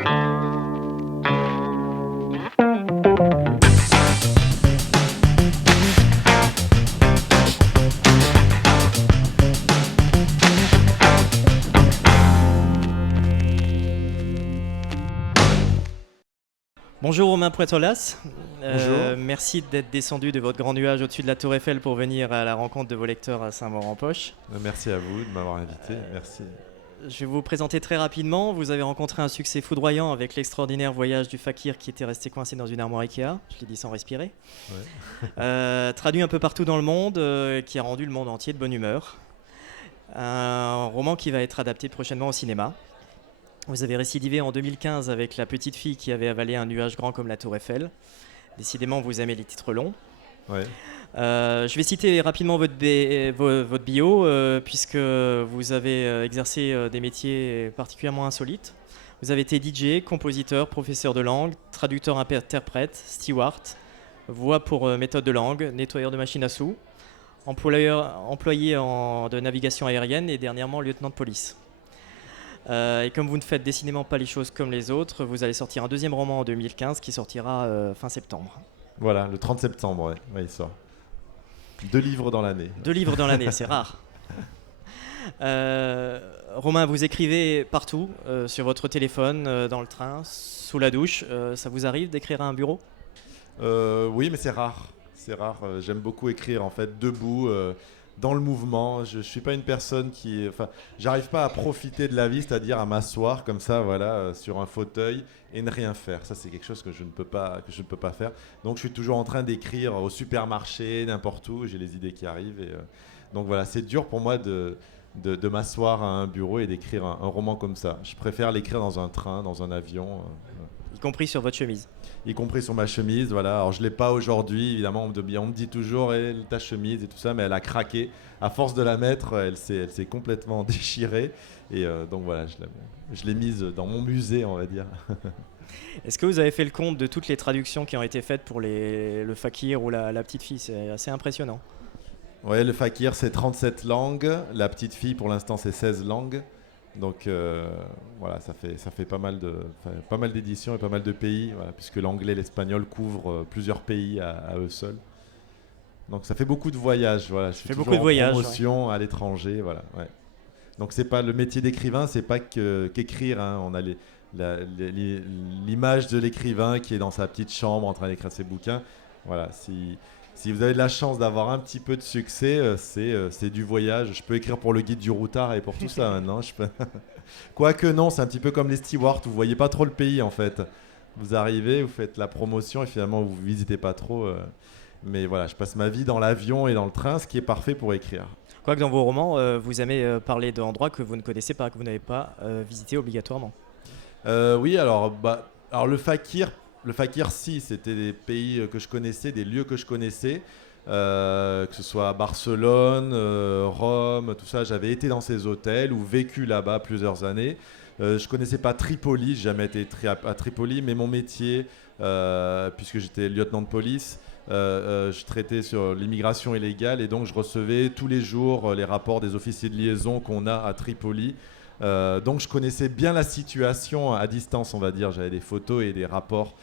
Bonjour Romain Pointolas. Bonjour. Merci d'être descendu de votre grand nuage au-dessus de la Tour Eiffel pour venir à la rencontre de vos lecteurs à Saint-Maur-en-Poche. Merci à vous de m'avoir invité. Merci. Je vais vous présenter très rapidement. Vous avez rencontré un succès foudroyant avec l'extraordinaire voyage du fakir qui était resté coincé dans une armoire Ikea. Je l'ai dit sans respirer. Traduit un peu partout dans le monde, qui a rendu le monde entier de bonne humeur. Un roman qui va être adapté prochainement au cinéma. Vous avez récidivé en 2015 avec La petite fille qui avait avalé un nuage grand comme la Tour Eiffel. Décidément, vous aimez les titres longs. Ouais. Je vais citer rapidement votre bio, puisque vous avez exercé des métiers particulièrement insolites. Vous avez été DJ, compositeur, professeur de langue, traducteur interprète, steward, voix pour méthode de langue, nettoyeur de machines à sous, employé de navigation aérienne et dernièrement lieutenant de police. Et comme vous ne faites décidément pas les choses comme les autres, vous allez sortir un deuxième roman en 2015 qui sortira fin septembre. Voilà, le 30 septembre, ouais, il sort. 2 livres dans l'année. 2 livres dans l'année, c'est rare. Romain, vous écrivez partout, sur votre téléphone, dans le train, sous la douche. Ça vous arrive d'écrire à un bureau ? Oui, mais c'est rare. C'est rare. J'aime beaucoup écrire en fait debout, dans le mouvement. Je suis pas une personne qui, enfin, j'arrive pas à profiter de la vie, c'est-à-dire à m'asseoir comme ça, voilà, sur un fauteuil et ne rien faire. Ça, c'est quelque chose que je ne peux pas faire. Donc, je suis toujours en train d'écrire au supermarché, n'importe où. J'ai les idées qui arrivent et donc voilà, c'est dur pour moi de m'asseoir à un bureau et d'écrire un roman comme ça. Je préfère l'écrire dans un train, dans un avion. Y compris sur votre chemise. Y compris sur ma chemise, voilà. Alors je l'ai pas aujourd'hui, évidemment, on me dit toujours ta chemise et tout ça, mais elle a craqué. À force de la mettre, elle s'est complètement déchirée. Et donc voilà, je l'ai mise dans mon musée, on va dire. Est-ce que vous avez fait le compte de toutes les traductions qui ont été faites pour le fakir ou la petite fille ? C'est assez impressionnant. Ouais, le fakir, c'est 37 langues. La petite fille, pour l'instant, c'est 16 langues. Donc voilà, ça fait pas mal d'éditions et pas mal de pays, voilà, puisque l'anglais et l'espagnol couvrent plusieurs pays à eux seuls. Donc ça fait beaucoup de voyages. Voilà, je suis toujours en promotion à l'étranger. Voilà, ouais. Donc c'est pas le métier d'écrivain, c'est pas qu'écrire. Hein. On a l'image de l'écrivain qui est dans sa petite chambre en train d'écrire ses bouquins. Voilà, si vous avez de la chance d'avoir un petit peu de succès, c'est du voyage. Je peux écrire pour le guide du routard et pour tout ça maintenant. Quoique non, c'est un petit peu comme les stewards, vous voyez pas trop le pays en fait. Vous arrivez, vous faites la promotion et finalement vous visitez pas trop. Mais voilà, je passe ma vie dans l'avion et dans le train, ce qui est parfait pour écrire. Quoique dans vos romans, vous aimez parler d'endroits que vous ne connaissez pas, que vous n'avez pas visité obligatoirement. Oui, alors le fakir, si, c'était des pays que je connaissais, des lieux que je connaissais, que ce soit Barcelone, Rome, tout ça. J'avais été dans ces hôtels ou vécu là-bas plusieurs années. Je connaissais pas Tripoli, j'ai jamais été à Tripoli, mais mon métier, puisque j'étais lieutenant de police, je traitais sur l'immigration illégale et donc je recevais tous les jours les rapports des officiers de liaison qu'on a à Tripoli. Donc je connaissais bien la situation à distance, on va dire. J'avais des photos et des rapports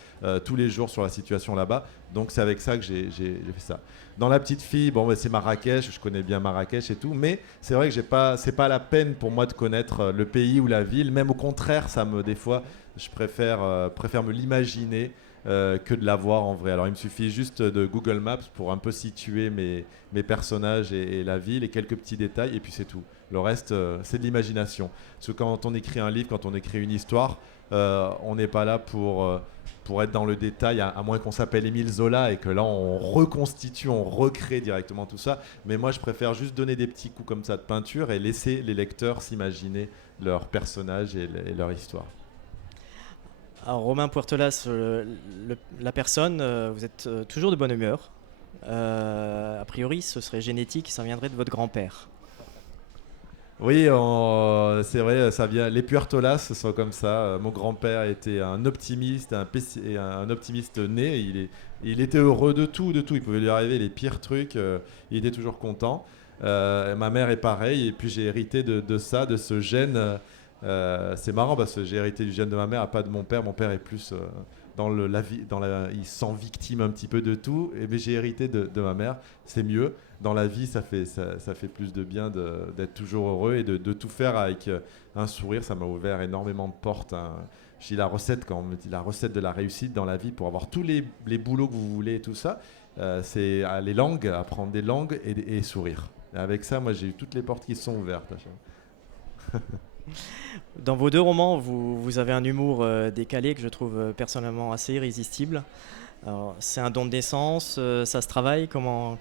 tous les jours sur la situation là-bas. Donc c'est avec ça que j'ai fait ça. Dans La petite fille, bon, c'est Marrakech, je connais bien Marrakech et tout, mais c'est vrai que c'est pas la peine pour moi de connaître le pays ou la ville. Même au contraire, des fois, je préfère me l'imaginer que de la voir en vrai. Alors il me suffit juste de Google Maps pour un peu situer mes personnages et la ville et quelques petits détails et puis c'est tout. Le reste, c'est de l'imagination. Parce que quand on écrit un livre, quand on écrit une histoire, on n'est pas là pour être dans le détail, à moins qu'on s'appelle Émile Zola et que là on reconstitue, on recrée directement tout ça. Mais moi je préfère juste donner des petits coups comme ça de peinture et laisser les lecteurs s'imaginer leurs personnages et leur histoire. Alors Romain Puertolas, la personne, vous êtes toujours de bonne humeur. A priori, ce serait génétique, ça viendrait de votre grand-père. Oui, c'est vrai, ça vient. Les Puertolas sont comme ça. Mon grand-père était un optimiste, un optimiste né. Il était heureux de tout, de tout. Il pouvait lui arriver les pires trucs. Il était toujours content. Ma mère est pareil. Et puis j'ai hérité de ça, de ce gène C'est marrant parce que j'ai hérité du gène de ma mère, pas de mon père. Mon père est plus dans la vie, il se sent victime un petit peu de tout. Et mais j'ai hérité de ma mère. C'est mieux. Dans la vie, ça fait plus de bien d'être toujours heureux et de tout faire avec un sourire. Ça m'a ouvert énormément de portes, hein. Je dis la recette, quand on me dit la recette de la réussite dans la vie pour avoir tous les boulots que vous voulez et tout ça, c'est les langues, apprendre des langues et sourire. Et avec ça, moi, j'ai eu toutes les portes qui se sont ouvertes. Dans vos deux romans, vous avez un humour décalé que je trouve personnellement assez irrésistible. Alors, c'est un don de naissance, ça se travaille, comment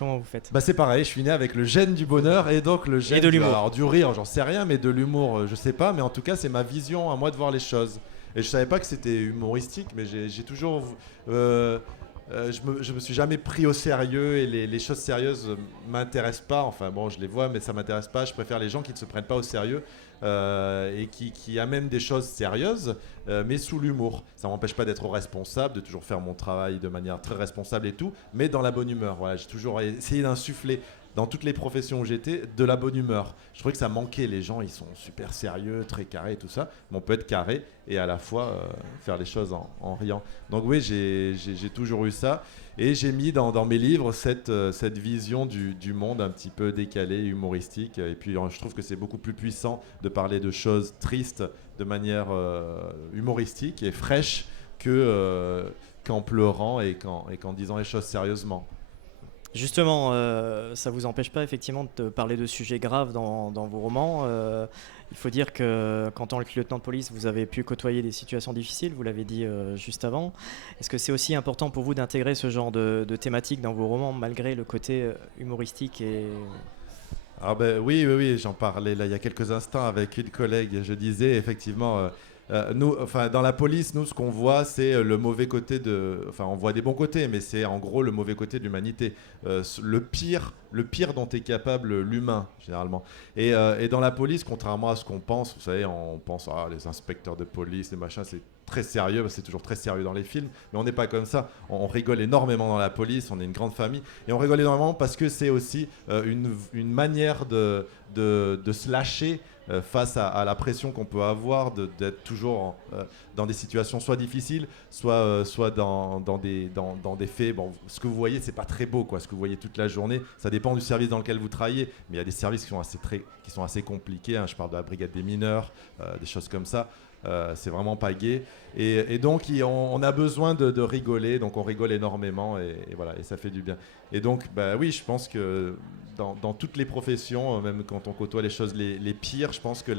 vous faites? Bah c'est pareil, je suis né avec le gène du bonheur et donc le gène de l'humour. Alors du rire, j'en sais rien, mais de l'humour, je sais pas, mais en tout cas c'est ma vision à moi de voir les choses. Et je savais pas que c'était humoristique, mais j'ai toujours, je me suis jamais pris au sérieux et les choses sérieuses m'intéressent pas. Enfin bon, je les vois, mais ça m'intéresse pas. Je préfère les gens qui ne se prennent pas au sérieux et qui amènent des choses sérieuses, mais sous l'humour. Ça m'empêche pas d'être responsable, de toujours faire mon travail de manière très responsable et tout, mais dans la bonne humeur. Voilà, j'ai toujours essayé d'insuffler dans toutes les professions où j'étais de la bonne humeur. Je trouvais que ça manquait. Les gens, ils sont super sérieux, très carrés, tout ça. Mais on peut être carré et à la fois faire les choses en riant. Donc oui, j'ai toujours eu ça. Et j'ai mis dans mes livres cette vision du monde un petit peu décalée, humoristique. Et puis je trouve que c'est beaucoup plus puissant de parler de choses tristes de manière humoristique et fraîche qu'en pleurant et qu'en disant les choses sérieusement. Justement, ça ne vous empêche pas effectivement de parler de sujets graves dans vos romans. Il faut dire que qu'en tant que lieutenant de police, vous avez pu côtoyer des situations difficiles, vous l'avez dit juste avant. Est-ce que c'est aussi important pour vous d'intégrer ce genre de thématiques dans vos romans, malgré le côté humoristique et... Ah ben, oui, j'en parlais là, il y a quelques instants avec une collègue. Je disais effectivement... nous, enfin, dans la police, nous, ce qu'on voit, c'est le mauvais côté Enfin, on voit des bons côtés, mais c'est en gros le mauvais côté de l'humanité. Le pire dont est capable l'humain, généralement. Et dans la police, contrairement à ce qu'on pense, vous savez, on pense, les inspecteurs de police, les machins, c'est très sérieux, c'est toujours très sérieux dans les films, mais on n'est pas comme ça. On rigole énormément dans la police, on est une grande famille, et on rigole énormément parce que c'est aussi une manière de se lâcher face à la pression qu'on peut avoir d'être toujours dans des situations soit difficiles, soit dans des faits. Bon, ce que vous voyez, c'est pas très beau, quoi. Ce que vous voyez toute la journée, ça dépend du service dans lequel vous travaillez, mais il y a des services qui sont assez compliqués, hein. Je parle de la brigade des mineurs, des choses comme ça. C'est vraiment pas gai. Et donc, on a besoin de rigoler, donc on rigole énormément et voilà, et ça fait du bien. Et donc, bah oui, je pense que dans toutes les professions, même quand on côtoie les choses les pires, je pense que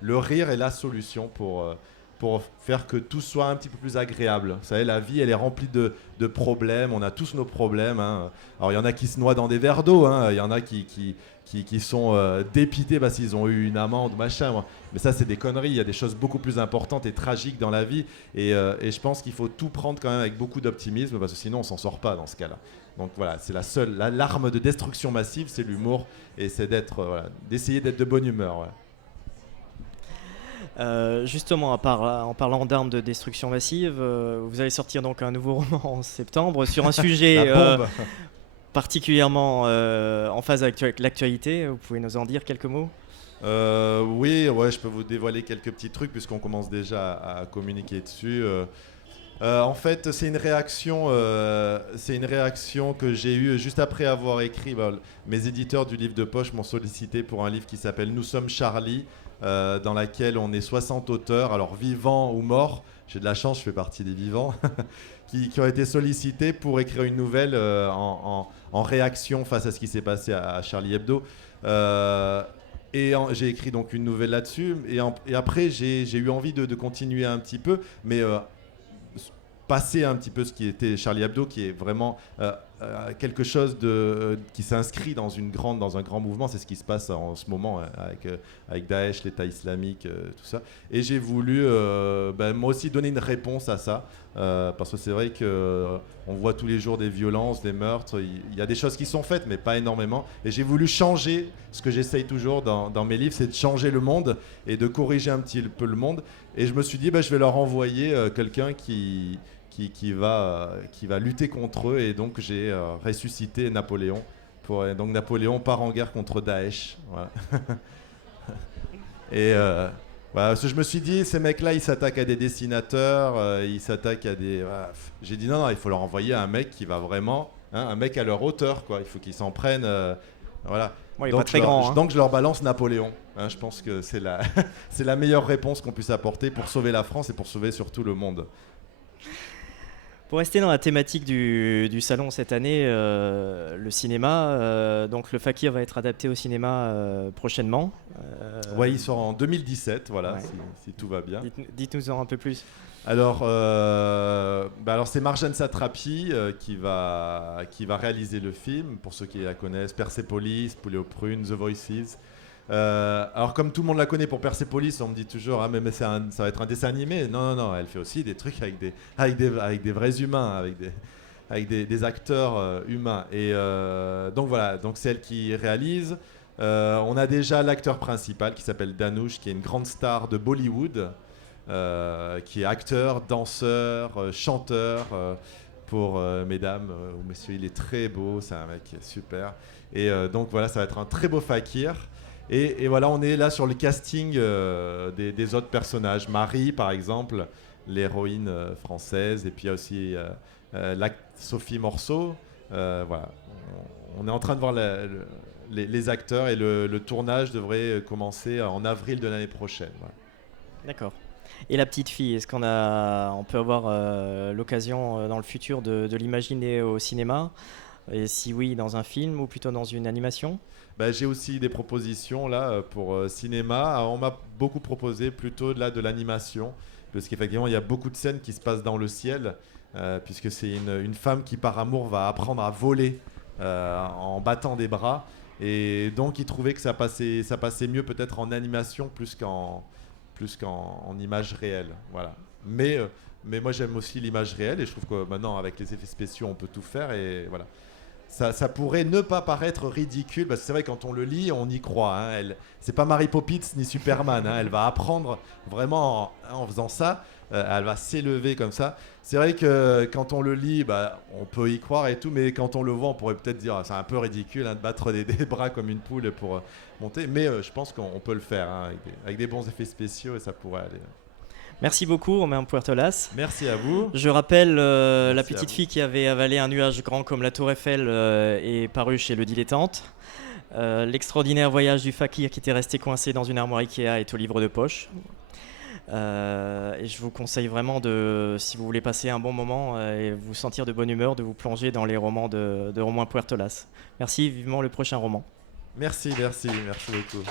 le rire est la solution pour faire que tout soit un petit peu plus agréable. Vous savez, la vie, elle est remplie de problèmes, on a tous nos problèmes, hein. Alors, il y en a qui se noient dans des verres d'eau, hein. Il y en a qui sont dépités parce qu'ils ont eu une amende, machin. Mais ça, c'est des conneries. Il y a des choses beaucoup plus importantes et tragiques dans la vie. Et je pense qu'il faut tout prendre quand même avec beaucoup d'optimisme parce que sinon, on s'en sort pas dans ce cas-là. Donc voilà, c'est l'arme de destruction massive, c'est l'humour. Et c'est d'essayer d'être de bonne humeur. Ouais. Justement, en parlant d'armes de destruction massive, vous allez sortir donc un nouveau roman en septembre sur un sujet La bombe. particulièrement en phase avec l'actualité. Vous pouvez nous en dire quelques mots? Oui, ouais, je peux vous dévoiler quelques petits trucs puisqu'on commence déjà à communiquer dessus. En fait, c'est une réaction que j'ai eue juste après avoir écrit. Mes éditeurs du livre de poche m'ont sollicité pour un livre qui s'appelle Nous sommes Charlie, dans laquelle on est 60 auteurs, alors vivants ou morts. J'ai de la chance, je fais partie des vivants, qui ont été sollicités pour écrire une nouvelle en réaction face à ce qui s'est passé à Charlie Hebdo. J'ai écrit donc une nouvelle là-dessus. Et après, j'ai eu envie de continuer un petit peu, mais passer un petit peu ce qui était Charlie Hebdo, qui est vraiment quelque chose qui s'inscrit dans un grand mouvement. C'est ce qui se passe en ce moment avec Daesh, l'État islamique, tout ça. Et j'ai voulu moi aussi donner une réponse à ça, parce que c'est vrai qu'on voit tous les jours des violences, des meurtres. Il y a des choses qui sont faites, mais pas énormément. Et j'ai voulu changer, ce que j'essaye toujours dans mes livres, c'est de changer le monde et de corriger un petit peu le monde. Et je me suis dit, je vais leur envoyer quelqu'un qui va lutter contre eux, et donc j'ai ressuscité Napoléon. Donc Napoléon part en guerre contre Daesh. Voilà. Voilà, parce que je me suis dit, ces mecs-là, ils s'attaquent à des dessinateurs, ils s'attaquent à des. Voilà. J'ai dit non, il faut leur envoyer un mec qui va vraiment, hein, un mec à leur hauteur, quoi. Il faut qu'ils s'en prennent. Voilà. Bon, il est pas très grand. Hein. Donc je leur balance Napoléon. Hein, je pense que c'est la, c'est la meilleure réponse qu'on puisse apporter pour sauver la France et pour sauver surtout le monde. Pour rester dans la thématique du salon cette année, le cinéma, donc le Fakir va être adapté au cinéma prochainement. Ouais, il sort en 2017, voilà, Ouais. si tout va bien. Dites-nous-en un peu plus. Alors c'est Marjane Satrapi qui va réaliser le film, pour ceux qui la connaissent, Persepolis, Poulet aux prunes, The Voices. Alors comme tout le monde la connaît pour Persepolis, on me dit toujours ah mais ça va être un dessin animé. Non, elle fait aussi des trucs avec des vrais humains, avec des acteurs humains. Et donc voilà, donc c'est elle qui réalise. On a déjà l'acteur principal qui s'appelle Dhanush, qui est une grande star de Bollywood, qui est acteur, danseur, chanteur. Pour mesdames ou messieurs, il est très beau, c'est un mec qui est super. Et donc voilà, ça va être un très beau fakir. Et voilà, on est là sur le casting des autres personnages. Marie, par exemple, l'héroïne française. Et puis il y a aussi Sophie Morceau. Voilà. On est en train de voir les acteurs et le tournage devrait commencer en avril de l'année prochaine. Voilà. D'accord. Et la petite fille, est-ce on peut avoir l'occasion dans le futur de l'imaginer au cinéma? Et si oui, dans un film ou plutôt dans une animation? J'ai aussi des propositions là pour cinéma. Alors, on m'a beaucoup proposé plutôt là de l'animation, parce qu'effectivement il y a beaucoup de scènes qui se passent dans le ciel, puisque c'est une femme qui par amour va apprendre à voler en battant des bras, et donc ils trouvaient que ça passait mieux peut-être en animation plus qu'en image réelle. Voilà. Mais moi j'aime aussi l'image réelle, et je trouve que maintenant avec les effets spéciaux on peut tout faire, et voilà. Ça pourrait ne pas paraître ridicule, parce que c'est vrai, quand on le lit, on y croit. Hein. C'est pas Mary Poppins ni Superman. Hein. Elle va apprendre vraiment en faisant ça. Elle va s'élever comme ça. C'est vrai que quand on le lit, on peut y croire et tout, mais quand on le voit, on pourrait peut-être dire c'est un peu ridicule, hein, de battre des bras comme une poule pour monter. Mais je pense qu'on peut le faire, hein, avec des bons effets spéciaux, et ça pourrait aller. Merci beaucoup, Romain Puertolas. Merci à vous. Je rappelle, la petite fille qui avait avalé un nuage grand comme la Tour Eiffel est parue chez Le Dilettante. L'extraordinaire voyage du fakir qui était resté coincé dans une armoire Ikea est au livre de poche. Et je vous conseille vraiment, si vous voulez passer un bon moment et vous sentir de bonne humeur, de vous plonger dans les romans de Romain Puertolas. Merci, vivement le prochain roman. Merci beaucoup.